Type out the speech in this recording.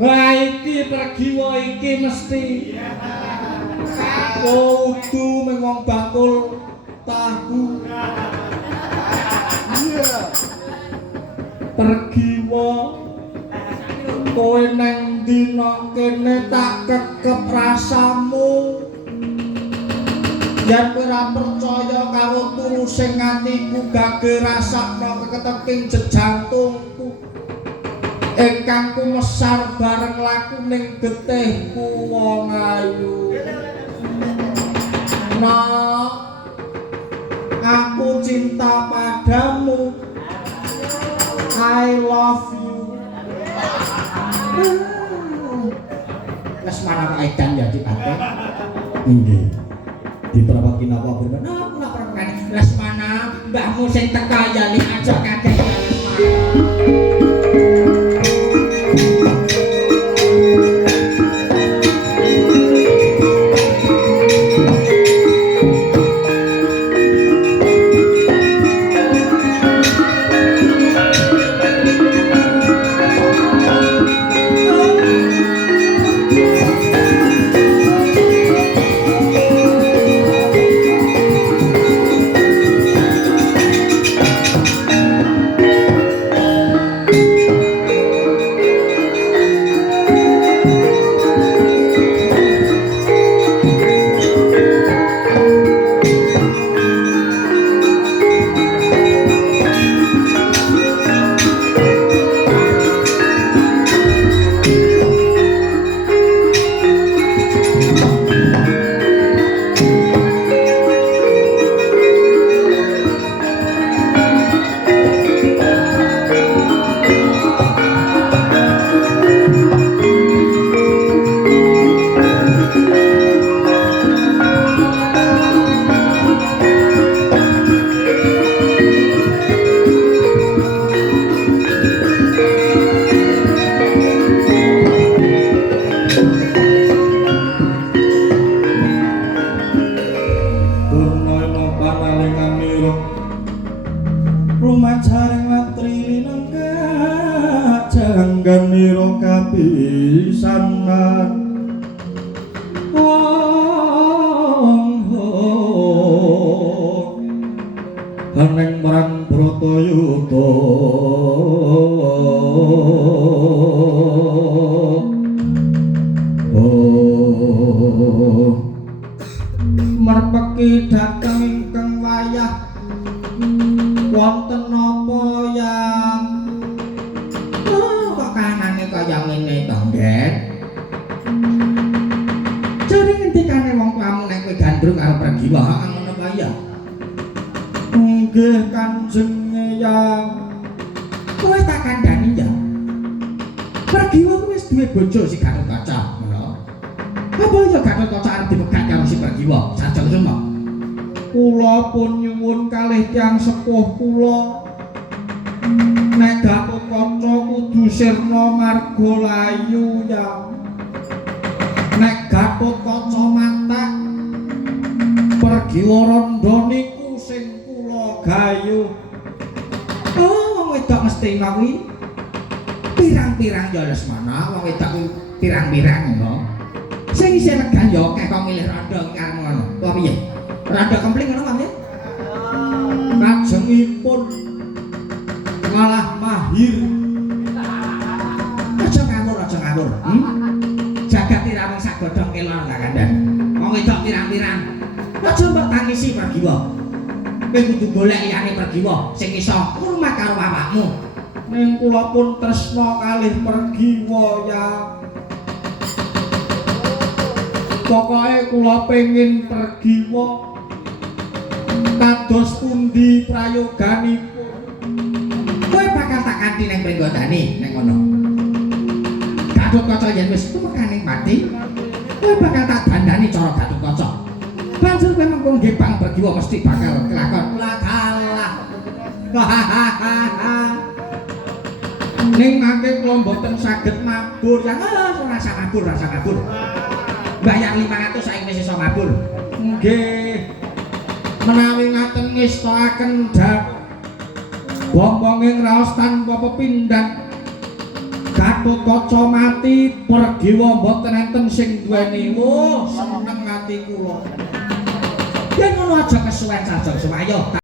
Wah iki pergiwa iki mesti kudu mengong bakul tahu. Pergiwa kowe nang dina kene tak kekep rasamu. Yen kowe ora percaya karo tulusing atiku gage rasakno keketeking jejantungku. Ingkang kumesar bareng laku ning getihku wong ayu. Nah, aku cinta padamu. I love you. Lesmana kok edan ya dipate. Nggih. Diperwaki napa bener? Nah, ora perkane. Lesmana, mbahmu sing teka ya li aja kaget ya Lesmana. Pokoke kula pengin pergiwa kados pundi prayoganipun. Kowe bakal tak kanthi ning pringgodane ning ngono. Gatotkaca yen wis tumekaning pati, kowe bakal tak dandani cara Gatotkaca. Banjur kowe mengko nggih bang pergiwa mesti bakal kelakon. Lah dalah. Ning mangke kula mboten saged mabur. Ya rasa mabur. Bayar 500 saiki wis iso mabur. Nggih. Menawi ngaten ngestakaken dak bombonging raos tanpa pepindhan. Gatut Kaca mati pergiwa mboten enten sing duweni. Seneng ati kula. Yen ngono aja kesuwen sajeng sumayo.